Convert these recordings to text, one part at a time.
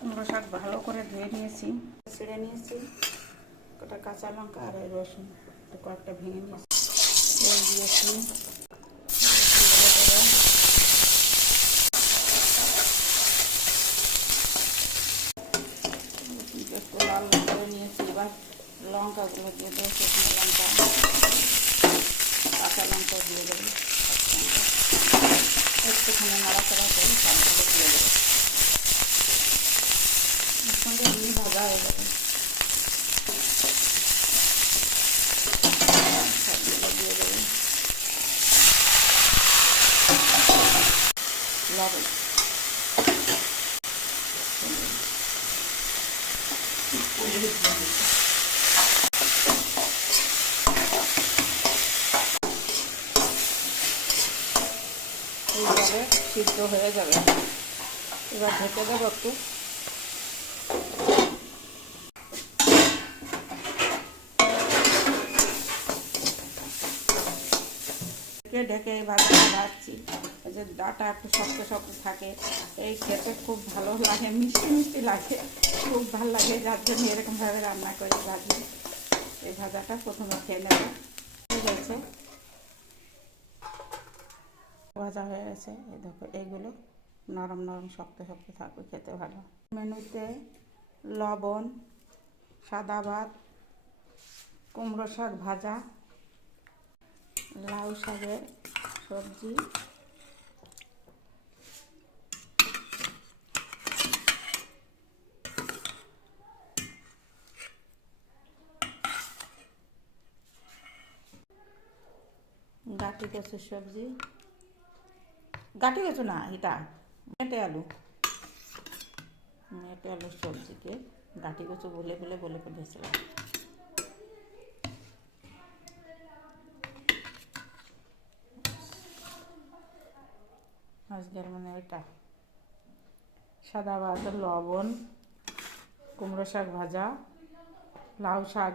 কুমড়ো শাক ভালো করে ধুয়ে নিয়েছি, ছিঁড়ে নিয়েছি, কটা কাঁচা লঙ্কা আর রসুন কয়েকটা ভেঙে নিয়েছি, তেল দিয়েছি, একটু লাল করে নিয়েছি। এবার লঙ্কাগুলো দিয়ে দেবো, শুকনো লঙ্কা কাঁচা লঙ্কা দিয়ে দেবো, একটুখানি নাড়াচাড়া করে সবগুলো দিয়ে দেবো, এর সঙ্গে এমনি ভাজা হয়ে যাবে। সবগুলো দিয়ে দেবো, লবণ এইভাবে সিদ্ধ হয়ে যাবে। এবার ঢেকে দেবো একটু, ঢেকে এই ভাজাটা ভাজছি। এই যে ডাটা একটু শক্ত শক্ত থাকে, এই খেতে খুব ভালো লাগে, মিষ্টি মিষ্টি লাগে, খুব ভালো লাগে, যার জন্য এরকমভাবে রান্না করে ভাজি। এই ভাজাটা প্রথমে খেয়ে নেব, হয়ে গেছে, ভাজা হয়ে গেছে। এই দেখো এইগুলো নরম নরম শক্ত শক্ত থাকবে, খেতে ভালো। মেনুতে লবণ, সাদা ভাত, কুমড়ো শাক ভাজা, লাউ শাকের সবজি, গাটি কচুর সবজি, গাটি কচু না এটা মেটে আলু, মেটে আলুর সবজিকে গাটি কচু বলে ফেলেছিলাম। আজকের মানে এটা সাদা ভাত, লবণ, কুমড়ো শাক ভাজা, লাউ শাক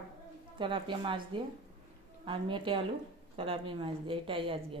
তেলাপিয়া মাছ দিয়ে, আর মেটে আলু তেলাপিয়া মাছ দিয়ে, এটাই আজকে।